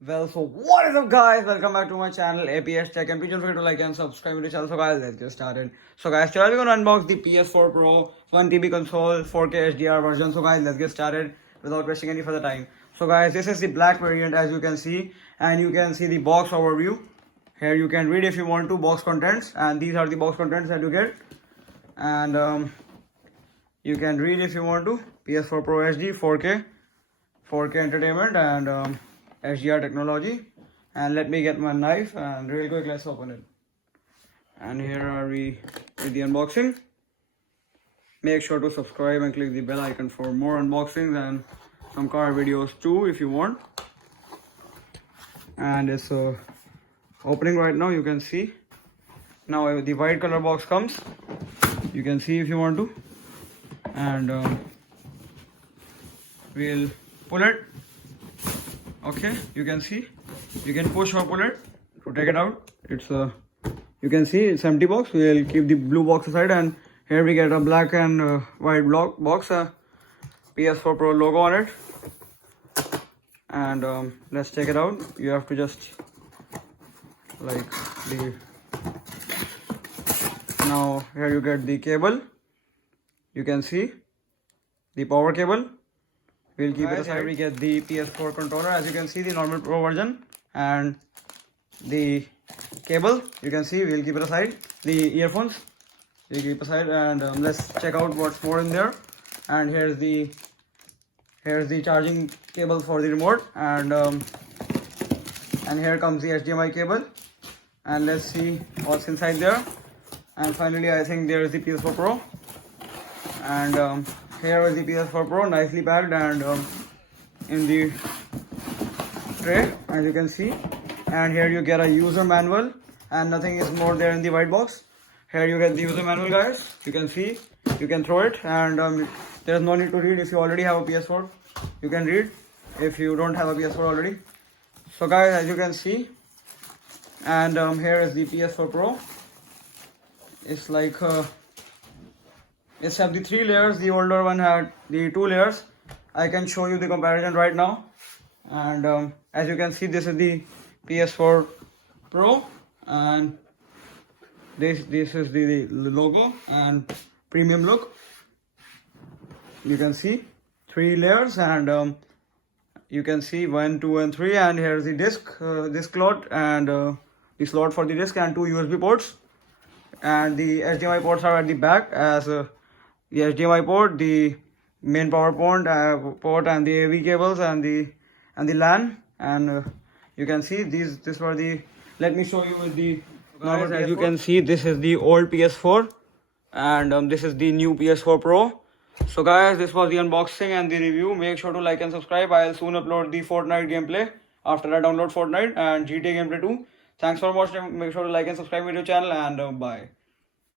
Well, so what is up, guys? Welcome back to my channel, APS Tech, and please don't forget to like and subscribe to the channel. So guys, let's get started. So guys, today we're gonna unbox the PS4 Pro 1TB console 4K HDR version. So guys, let's get started without wasting any further time. So guys, this is the black variant, as you can see, and you can see the box overview. Here you can read if you want to box contents, and these are the box contents that you get. And you can read if you want to PS4 Pro HD 4K entertainment, and HDR technology. And let me get my knife, and real quick let's open it. And here are we with the unboxing. Make sure to subscribe and click the bell icon for more unboxings and some car videos too if you want. And it's opening right now, you can see. Now the white color box comes, you can see if you want to, and we'll pull it. Okay, you can see, you can push or pull it to take it out. It's you can see it's empty box. We'll keep the blue box aside, and here we get a black and white block box, PS4 Pro logo on it. And let's take it out. You have to just like the, now here you get the cable, you can see the power cable. We'll keep it aside. Here we get the PS4 controller, as you can see, the normal Pro version, and the cable, you can see. We'll keep it aside. The earphones, we'll keep aside, and let's check out what's more in there. And here's the charging cable for the remote, and here comes the HDMI cable, and let's see what's inside there. And finally, I think there is the PS4 Pro, and here is the PS4 Pro, nicely packed and in the tray, as you can see. And here you get a user manual, and nothing is more there in the white box. Here you get the user manual, guys. You can see, you can throw it, and there's no need to read. If you already have a PS4, you can read. If you don't have a PS4 already. So guys, as you can see, and here is the PS4 Pro. It's like it's have the 3 layers. The older one had the 2 layers. I can show you the comparison right now. And as you can see, this is the PS4 Pro, and this is the logo and premium look. You can see 3 layers, and you can see 1, 2, and 3. And here's the disc slot, and the slot for the disc, and 2 USB ports. And the HDMI ports are at the back, as the HDMI port, the main power port, and the AV cables, and the LAN. And you can see these were the, let me show you with the numbers. As you can see, this is the old PS4, and this is the new PS4 Pro. So guys, this was the unboxing and the review. Make sure to like and subscribe. I'll soon upload the Fortnite gameplay after I download Fortnite and GTA gameplay too. Thanks for watching. Make sure to like and subscribe to the channel, and bye.